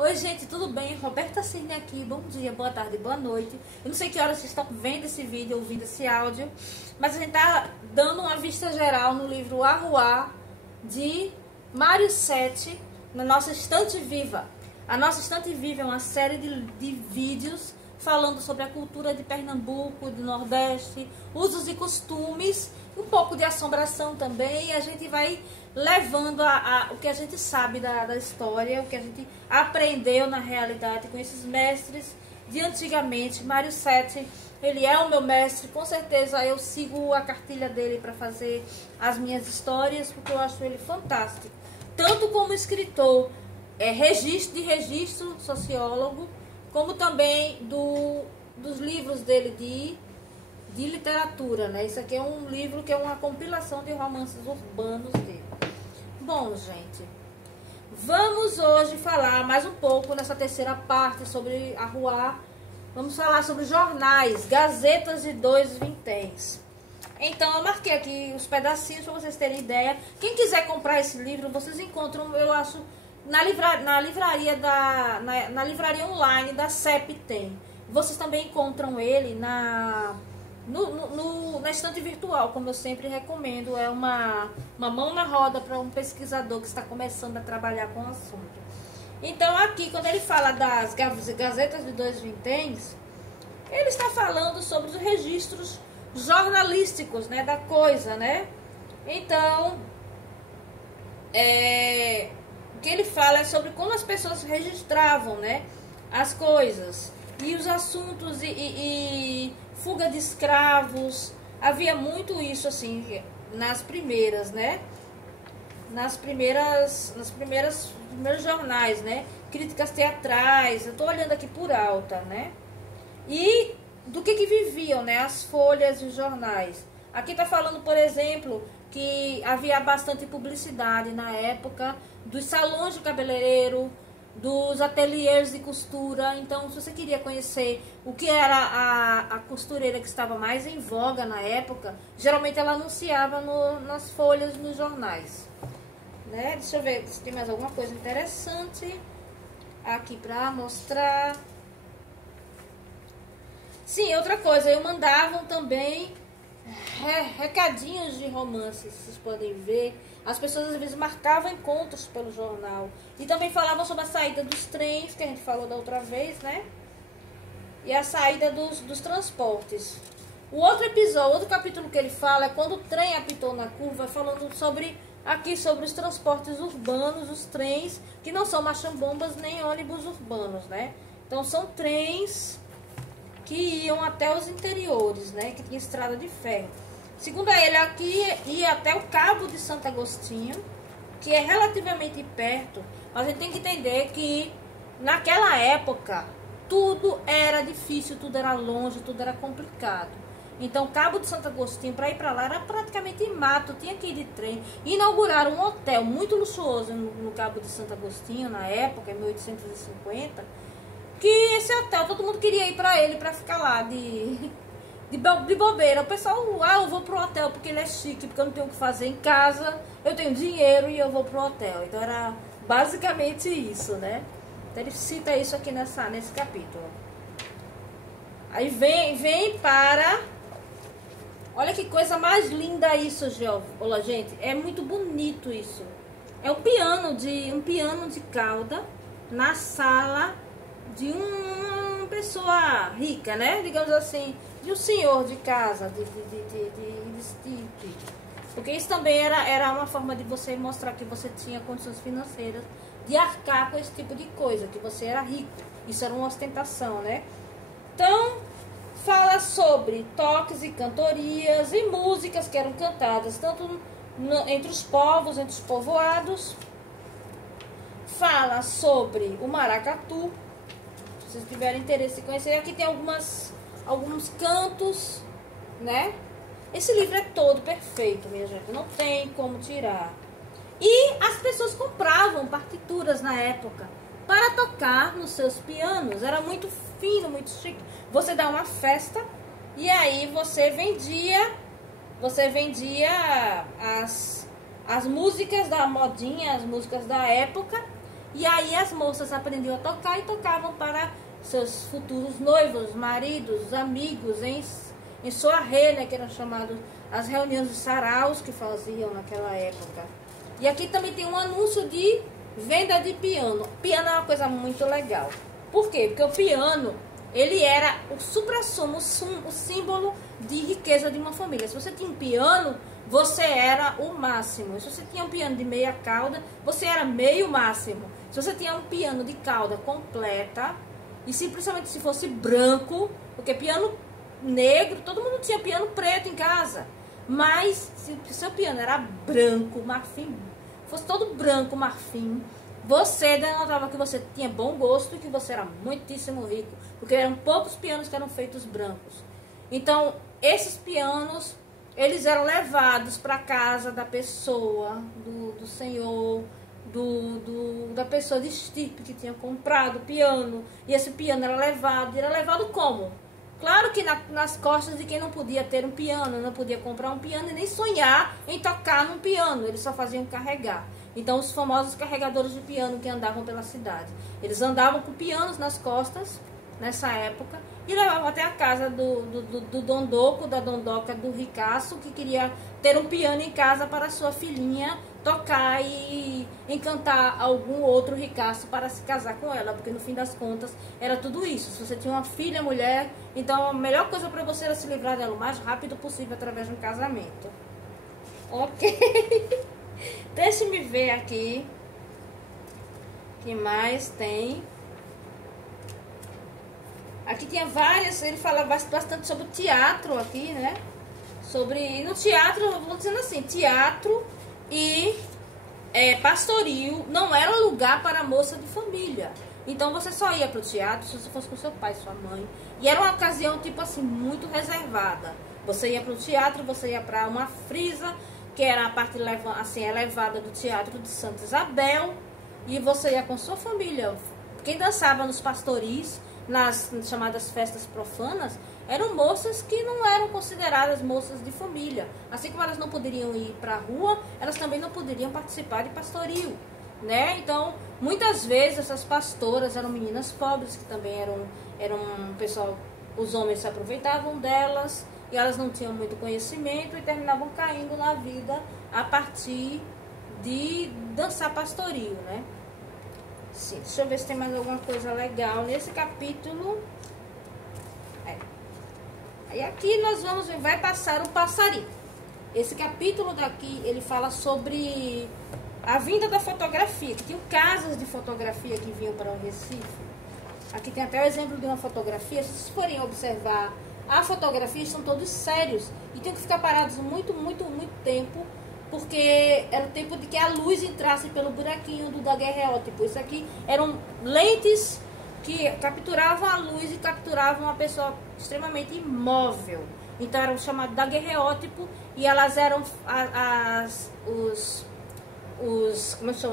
Oi, gente, tudo bem? Roberta Cirne aqui. Bom dia, boa tarde, boa noite. Eu não sei que horas vocês estão vendo esse vídeo, ouvindo esse áudio, mas a gente tá dando uma vista geral no livro Arruá, de Mário Sete, na nossa Estante Viva. A nossa Estante Viva é uma série de vídeos falando sobre a cultura de Pernambuco, do Nordeste, usos e costumes, um pouco de assombração também, e a gente vai levando o que a gente sabe da história, o que a gente aprendeu na realidade com esses mestres de antigamente. Mário Sete, ele é o meu mestre, com certeza eu sigo a cartilha dele para fazer as minhas histórias, porque eu acho ele fantástico, tanto como escritor, registro, sociólogo, como também dos livros dele de literatura, né? Isso aqui é um livro que é uma compilação de romances urbanos dele. Bom, gente, vamos hoje falar mais um pouco nessa terceira parte sobre Arruá. Vamos falar sobre jornais, gazetas de dois vinténs. Então, eu marquei aqui os pedacinhos para vocês terem ideia. Quem quiser comprar esse livro, vocês encontram, eu acho, na livraria online da CEP tem. Vocês também encontram ele na estante virtual, como eu sempre recomendo. É uma mão na roda para um pesquisador que está começando a trabalhar com o assunto. Então aqui, quando ele fala das gazetas de dois vinténs, ele está falando sobre os registros jornalísticos, né, da coisa, né? Então, o que ele fala é sobre como as pessoas registravam, né, as coisas e os assuntos e fuga de escravos. Havia muito isso assim nas primeiras, né? Nos primeiros jornais, né? Críticas teatrais. Eu tô olhando aqui por alta, né? E do que viviam, né? As folhas e os jornais. Aqui tá falando, por exemplo, que havia bastante publicidade na época dos salões de cabeleireiro, dos ateliês de costura. Então, se você queria conhecer o que era a costureira que estava mais em voga na época, geralmente ela anunciava nas folhas, nos jornais, né? Deixa eu ver se tem mais alguma coisa interessante aqui para mostrar. Sim, outra coisa, eu mandavam também recadinhos de romances, vocês podem ver. As pessoas às vezes marcavam encontros pelo jornal. E também falavam sobre a saída dos trens, que a gente falou da outra vez, né? E a saída dos transportes. O outro episódio, outro capítulo que ele fala é quando o trem apitou na curva, falando sobre os transportes urbanos, os trens, que não são marchambombas nem ônibus urbanos, né? Então são trens que iam até os interiores, né? Que tinha estrada de ferro. Segundo ele, aqui ia até o Cabo de Santo Agostinho, que é relativamente perto, mas a gente tem que entender que naquela época tudo era difícil, tudo era longe, tudo era complicado. Então, Cabo de Santo Agostinho, para ir para lá, era praticamente mato, tinha que ir de trem. Inauguraram um hotel muito luxuoso no Cabo de Santo Agostinho, na época, em 1850, que esse hotel, todo mundo queria ir para ele, para ficar lá de bobeira. O pessoal, eu vou pro hotel porque ele é chique, porque eu não tenho o que fazer em casa, eu tenho dinheiro e eu vou pro hotel. Então era basicamente isso, né? Então ele cita isso aqui nesse capítulo. Aí vem para... Olha que coisa mais linda isso, olha, gente. É muito bonito isso. É um piano de cauda na sala de uma pessoa rica, né? Digamos assim, de um senhor de casa, porque isso também era uma forma de você mostrar que você tinha condições financeiras de arcar com esse tipo de coisa, que você era rico. Isso era uma ostentação, né? Então, fala sobre toques e cantorias e músicas que eram cantadas tanto entre os povos, entre os povoados. Fala sobre o maracatu. Se vocês tiverem interesse em conhecer, aqui tem alguns cantos, né? Esse livro é todo perfeito, minha gente, não tem como tirar. E as pessoas compravam partituras na época para tocar nos seus pianos. Era muito fino, muito chique. Você dá uma festa e aí você vendia as músicas da modinha, as músicas da época. E aí as moças aprendiam a tocar e tocavam para seus futuros noivos, maridos, amigos, em soirée, né, que eram chamados as reuniões de saraus que faziam naquela época. E aqui também tem um anúncio de venda de piano. Piano é uma coisa muito legal. Por quê? Porque o piano, ele era o suprassumo, o símbolo de riqueza de uma família. Se você tinha um piano, você era o máximo. Se você tinha um piano de meia cauda, você era meio máximo. Se você tinha um piano de cauda completa, e principalmente se fosse branco, porque piano negro, todo mundo tinha piano preto em casa. Mas se o seu piano era branco, marfim, fosse todo branco, marfim, você denotava que você tinha bom gosto e que você era muitíssimo rico. Porque eram poucos pianos que eram feitos brancos. Então, esses pianos, eles eram levados para a casa da pessoa, do senhor, da pessoa de estirpe que tinha comprado o piano. E esse piano era levado como? Claro que nas costas de quem não podia ter um piano, não podia comprar um piano e nem sonhar em tocar num piano. Eles só faziam carregar. Então, os famosos carregadores de piano que andavam pela cidade. Eles andavam com pianos nas costas, nessa época, e levavam até a casa do dondoco, da dondoca, do ricaço, que queria ter um piano em casa para sua filhinha tocar e encantar algum outro ricaço para se casar com ela, porque no fim das contas era tudo isso. Se você tinha uma filha, mulher, então a melhor coisa para você era se livrar dela o mais rápido possível através de um casamento. Ok. Deixe-me ver aqui o que mais tem. Aqui tinha várias, ele fala bastante sobre o teatro aqui, né? No teatro, vou dizendo assim, teatro e pastoril não era lugar para moça de família. Então você só ia para o teatro se você fosse com seu pai, sua mãe. E era uma ocasião, tipo assim, muito reservada. Você ia para o teatro, você ia para uma frisa, que era a parte assim, elevada do teatro de Santa Isabel. E você ia com sua família. Quem dançava nos pastoris, nas chamadas festas profanas, eram moças que não eram consideradas moças de família. Assim como elas não poderiam ir para a rua, elas também não poderiam participar de pastoril, né? Então, muitas vezes essas pastoras eram meninas pobres, que também eram pessoal, os homens se aproveitavam delas, e elas não tinham muito conhecimento e terminavam caindo na vida a partir de dançar pastoril, né? Sim, deixa eu ver se tem mais alguma coisa legal nesse capítulo. Aí aqui nós vai passar o passarinho. Esse capítulo daqui, ele fala sobre a vinda da fotografia, que tinham casas de fotografia que vinham para o Recife. Aqui tem até o exemplo de uma fotografia. Se vocês forem observar a fotografia, são todos sérios e tinham que ficar parados muito tempo, porque era o tempo de que a luz entrasse pelo buraquinho do daguerreótipo. Isso aqui eram lentes que capturavam a luz e capturavam uma pessoa extremamente imóvel. Então era o chamado daguerreótipo, e elas eram os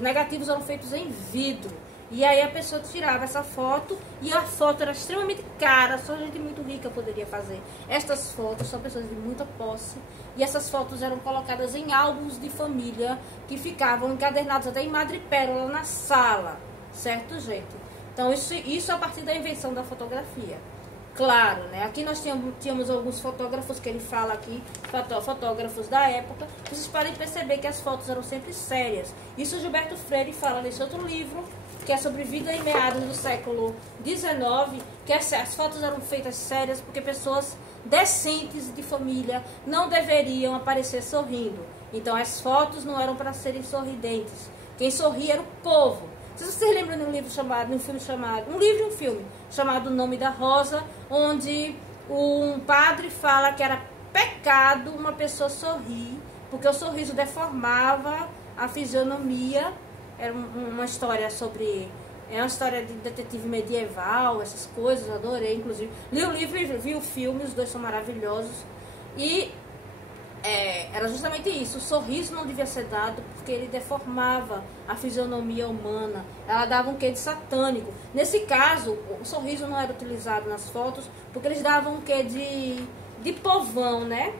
negativos eram feitos em vidro. E aí a pessoa tirava essa foto, e a foto era extremamente cara, só gente muito rica poderia fazer. Estas fotos são pessoas de muita posse, e essas fotos eram colocadas em álbuns de família, que ficavam encadernados até em madrepérola na sala, certo, gente? Então isso a partir da invenção da fotografia. Claro, né? Aqui nós tínhamos alguns fotógrafos que ele fala aqui, fotógrafos da época. Vocês podem perceber que as fotos eram sempre sérias. Isso Gilberto Freire fala nesse outro livro, que é sobre vida em meados do século XIX, que as fotos eram feitas sérias porque pessoas decentes de família não deveriam aparecer sorrindo. Então as fotos não eram para serem sorridentes. Quem sorria era o povo. Se vocês lembram de um livro chamado, um livro e um filme chamado O Nome da Rosa, onde um padre fala que era pecado uma pessoa sorrir, porque o sorriso deformava a fisionomia. Era uma história sobre... É uma história de detetive medieval, essas coisas, eu adorei, inclusive. Li o livro e vi o filme, os dois são maravilhosos. E era justamente isso, o sorriso não devia ser dado porque ele deformava a fisionomia humana, ela dava um quê de satânico. Nesse caso, o sorriso não era utilizado nas fotos porque eles davam um quê de povão, né?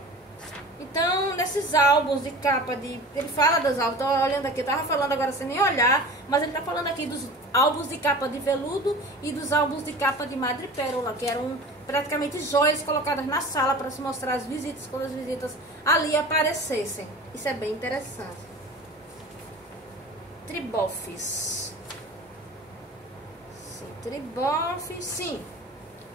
Então, nesses álbuns de capa de... Ele fala dos álbuns, tô olhando aqui, eu tava falando agora sem nem olhar, mas ele tá falando aqui dos álbuns de capa de veludo e dos álbuns de capa de madrepérola, que eram praticamente joias colocadas na sala para se mostrar às visitas, quando as visitas ali aparecessem. Isso é bem interessante. Tribofes. Sim, tribofes, sim.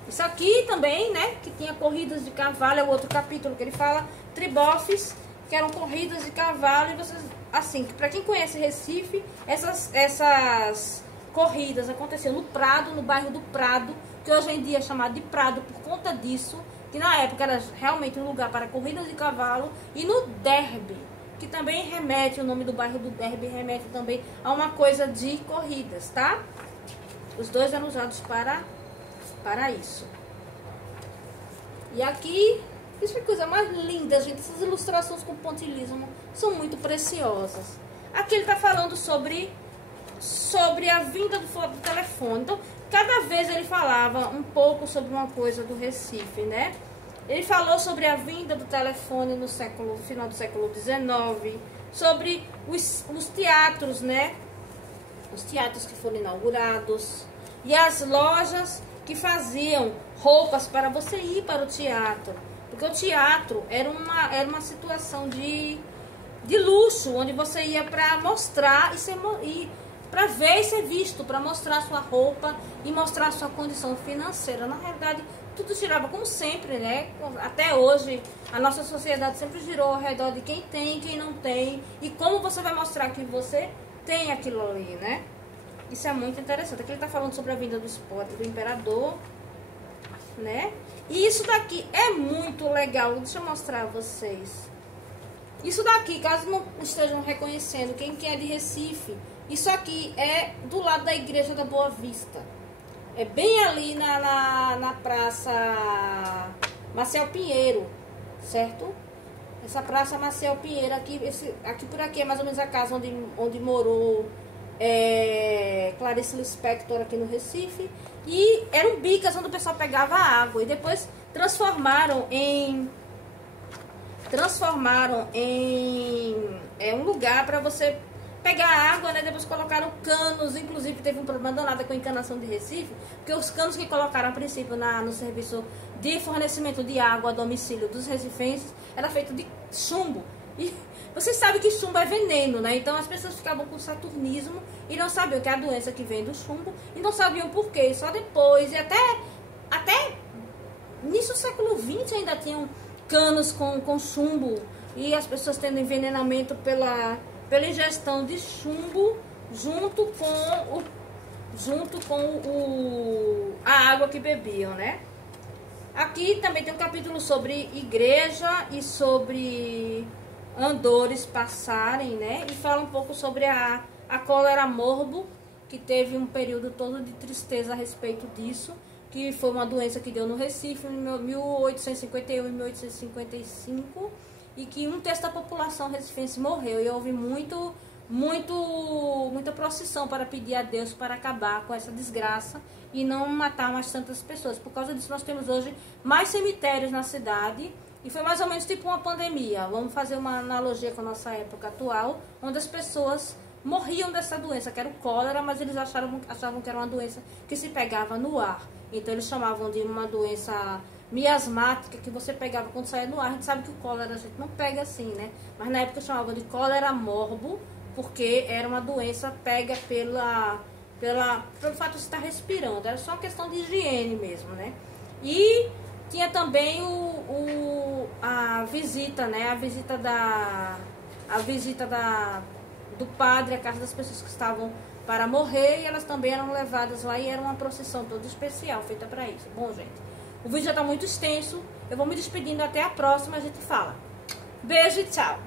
Isso aqui também, né, que tinha corridas de cavalo, é o outro capítulo que ele fala, tribofes, que eram corridas de cavalo, e vocês, assim, para quem conhece Recife, essas corridas aconteciam no Prado, no bairro do Prado, que hoje em dia é chamado de Prado por conta disso, que na época era realmente um lugar para corridas de cavalo, e no Derby, que também remete, o nome do bairro do Derby remete também a uma coisa de corridas, tá? Os dois eram usados para isso. E aqui, isso é coisa mais linda, gente. Essas ilustrações com pontilhismo são muito preciosas. Aqui ele está falando sobre a vinda do telefone. Então, cada vez ele falava um pouco sobre uma coisa do Recife, né? Ele falou sobre a vinda do telefone no final do século XIX, sobre os teatros, né? Os teatros que foram inaugurados e as lojas que faziam roupas para você ir para o teatro. Porque o teatro era uma situação de luxo, onde você ia para mostrar e para ver e ser visto, para mostrar sua roupa e mostrar sua condição financeira. Na realidade, tudo girava como sempre, né? Até hoje, a nossa sociedade sempre girou ao redor de quem tem e quem não tem. E como você vai mostrar que você tem aquilo ali, né? Isso é muito interessante. Aqui ele está falando sobre a vinda do imperador, né? E isso daqui é muito legal. Deixa eu mostrar a vocês. Isso daqui, caso não estejam reconhecendo quem é de Recife, isso aqui é do lado da igreja da Boa Vista. É bem ali na praça Marcel Pinheiro, certo? Essa praça Marcel Pinheiro, aqui por aqui é mais ou menos a casa onde morou Clarice Lispector aqui no Recife. E eram bicas onde o pessoal pegava água e depois transformaram em um lugar para você pegar água, né? Depois colocaram canos, inclusive teve um problema danado com a encanação de Recife, porque os canos que colocaram a princípio no serviço de fornecimento de água a domicílio dos recifenses era feito de chumbo. E vocês sabem que chumbo é veneno, né? Então as pessoas ficavam com saturnismo e não sabiam que é a doença que vem do chumbo e não sabiam por quê. Só depois, e até nisso século XX ainda tinham canos com chumbo e as pessoas tendo envenenamento pela ingestão de chumbo junto com a água que bebiam, né? Aqui também tem um capítulo sobre igreja e sobre andores passarem, né? E fala um pouco sobre a cólera morbo, que teve um período todo de tristeza a respeito disso, que foi uma doença que deu no Recife em 1851 e 1855, e que um terço da população recifense morreu, e houve muita procissão para pedir a Deus para acabar com essa desgraça e não matar mais tantas pessoas. Por causa disso, nós temos hoje mais cemitérios na cidade, e foi mais ou menos tipo uma pandemia. Vamos fazer uma analogia com a nossa época atual, onde as pessoas morriam dessa doença, que era o cólera, mas eles achavam que era uma doença que se pegava no ar. Então eles chamavam de uma doença miasmática, que você pegava quando saía no ar. A gente sabe que o cólera a gente não pega assim, né? Mas na época chamavam de cólera morbo, porque era uma doença pega pelo fato de estar respirando. Era só uma questão de higiene mesmo, né? E tinha também a visita, né? A visita do padre à casa das pessoas que estavam para morrer, e elas também eram levadas lá, e era uma procissão toda especial feita para isso. Bom, gente, o vídeo já está muito extenso. Eu vou me despedindo, até a próxima, a gente fala. Beijo e tchau!